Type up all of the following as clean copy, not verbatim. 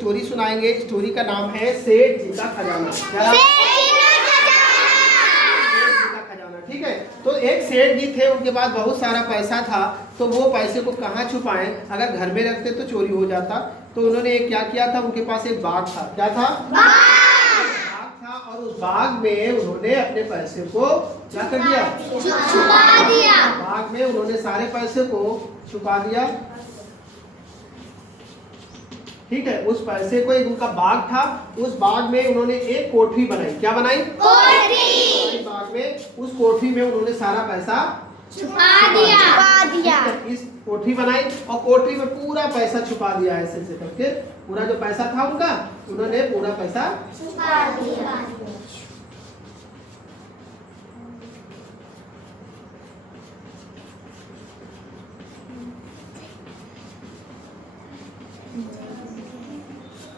Story सुनाएंगे। Story का नाम है सेठ जी का खजाना। क्या? ठीक है। तो एक सेठ जी थे, उनके पास बहुत सारा पैसा था। तो वो पैसे को कहाँ छुपाएं? अगर घर में रखते तो चोरी हो जाता। तो उन्होंने एक क्या किया था, उनके पास एक बाग था। क्या था? बाग था। और उस बाग में उन्होंने अपने पैसे को क्या कर दिया? छुपा दिया। बाग में उन्होंने सारे पैसे को छुपा दिया। ठीक है। उस पैसे को, एक उनका बाग था, उस बाग में उन्होंने एक कोठरी बनाई। क्या बनाई? कोठरी। बाग में, उस कोठरी में उन्होंने सारा पैसा छुपा दिया। इस कोठरी बनाई और कोठरी में पूरा पैसा छुपा दिया। ऐसे ऐसे करके पूरा जो पैसा था उनका, उन्होंने पूरा पैसा छुपा दिया।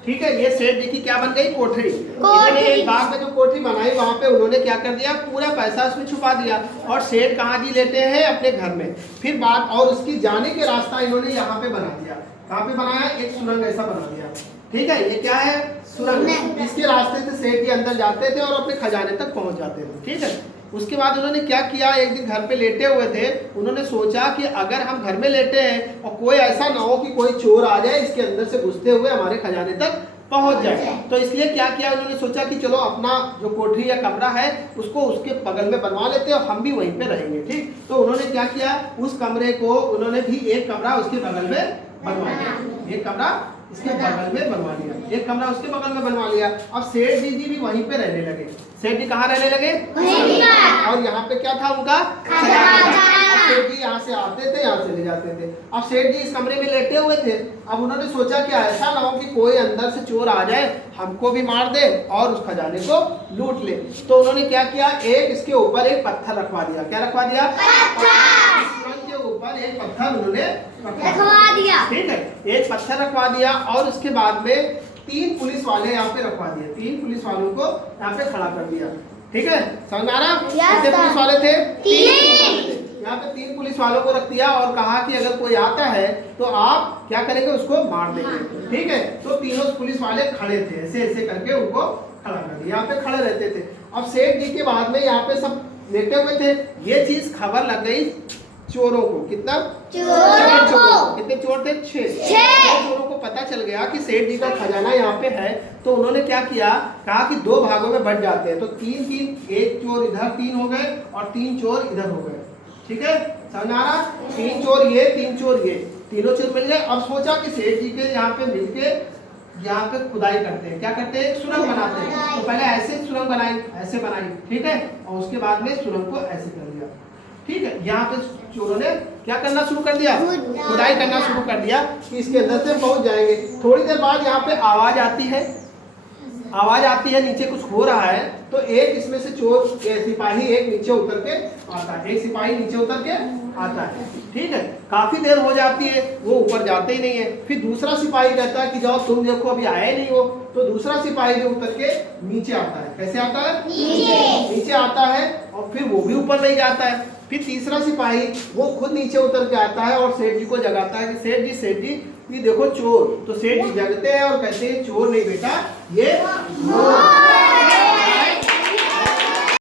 ठीक है। ये सेठ जी की क्या बन गई? कोठरी। इन्होंने एक बाग में जो कोठरी बनाई, वहां पे उन्होंने क्या कर दिया? पूरा पैसा उसमें छुपा दिया। और सेठ कहाँ जी लेते हैं? अपने घर में। फिर बात, और उसकी जाने के रास्ता इन्होंने यहाँ पे बना दिया। कहाँ पे बनाया? एक सुरंग ऐसा बना दिया। ठीक है। ये क्या है? सुरंग। इसके रास्ते से सेठ जी अंदर जाते थे और अपने खजाने तक पहुंच जाते थे। ठीक है। उसके बाद उन्होंने क्या किया, एक दिन घर पे लेटे हुए थे, उन्होंने सोचा कि अगर हम घर में लेटे हैं और कोई ऐसा ना हो कि कोई चोर आ जाए, इसके अंदर से घुसते हुए हमारे खजाने तक पहुंच जाए। तो इसलिए क्या किया उन्होंने? सोचा कि चलो अपना जो कोठरी या कमरा है उसको उसके बगल में बनवा लेते हैं और हम भी वहीं पे रहेंगे। ठीक। तो उन्होंने क्या किया, उस कमरे को उन्होंने भी एक कमरा उसके बगल में बनवा लिया। एक कमरा इसके बगल में बनवा लिया। एक कमरा उसके बगल में बनवा लिया। अब सेठ जी भी वहीं पे रहने लगे। सेठ जी कहाँ रहने लगे? और यहाँ पे क्या था उनका? खजाना। सेठ जी यहाँ से आते थे, यहाँ से ले जाते थे। अब सेठ जी इस कमरे में लेटे हुए थे। अब उन्होंने सोचा कि ऐसा ना हो कि कोई अंदर से चोर आ जाए, हमको भी मार दे और उस खजाने को लूट ले। तो उन्होंने क्या किया, एक इसके ऊपर एक पत्थर रखवा दिया। क्या रखवा दिया? के ऊपर एक पत्थर उन्होंने रखवा दिया। ठीक है। एक पत्थर रखवा दिया और उसके बाद में 3 पुलिस वाले यहाँ पे रखवा दिए। 3 पुलिस वालों को यहाँ पे खड़ा कर दिया। ठीक है। समझ आ रहा? कितने पुलिस वाले थे? 3। यहाँ पे 3 पुलिस वालों को रख दिया और कहा कि अगर कोई आता है तो आप क्या करेंगे? उसको मार देंगे। ठीक है। तो तीनों पुलिस वाले खड़े थे, ऐसे ऐसे करके उनको खड़ा कर दिया। यहाँ पे खड़े रहते थे। अब सेठ जी के बाद में यहाँ पे सब लेटे हुए थे। ये चीज खबर लग गई चोरों को। कितना? चोरों को। कितने चोर थे? 6 चोरों को पता चल गया कि सेठ जी का खजाना यहाँ पे है। तो उन्होंने क्या किया, कहा कि 2 भागों में बट जाते हैं। तो 3-3, एक चोर इधर 3 हो गए और 3 चोर इधर हो गए। ठीक है। समझ आ रहा? 3 चोर ये, 3 चोर ये, तीनों चोर मिल गए। अब सोचा कि सेठ जी के यहाँ पे मिलके यहाँ पे खुदाई करते हैं। क्या करते हैं? सुरंग बनाते हैं। तो पहले ऐसे सुरंग बनाई, ऐसे बनाई। ठीक है। और उसके बाद में सुरंग को ऐसे कर दिया। ठीक है। यहाँ पे चोरों ने क्या करना शुरू कर दिया? खुदाई करना शुरू कर दिया कि इसके अंदर से पहुंच जाएंगे। थोड़ी देर बाद यहाँ पे आवाज आती है। आवाज आती है, नीचे कुछ हो रहा है। तो एक इसमें से चोर, सिपाही एक नीचे उतर के आता है। एक सिपाही नीचे उतर के आता है। ठीक है। काफी देर हो जाती है, वो ऊपर जाते ही नहीं है। फिर दूसरा सिपाही कहता है कि जाओ तुम देखो, अभी आए नहीं हो। तो दूसरा सिपाही भी उतर के नीचे आता है। कैसे आता है? नीचे आता है और फिर वो भी ऊपर नहीं जाता है। फिर तीसरा सिपाही वो खुद नीचे उतर के आता है और सेठ जी को जगाता है कि सेठ जी ये देखो चोर। तो सेठ जी जगते हैं और कहते हैं चोर नहीं बेटा, ये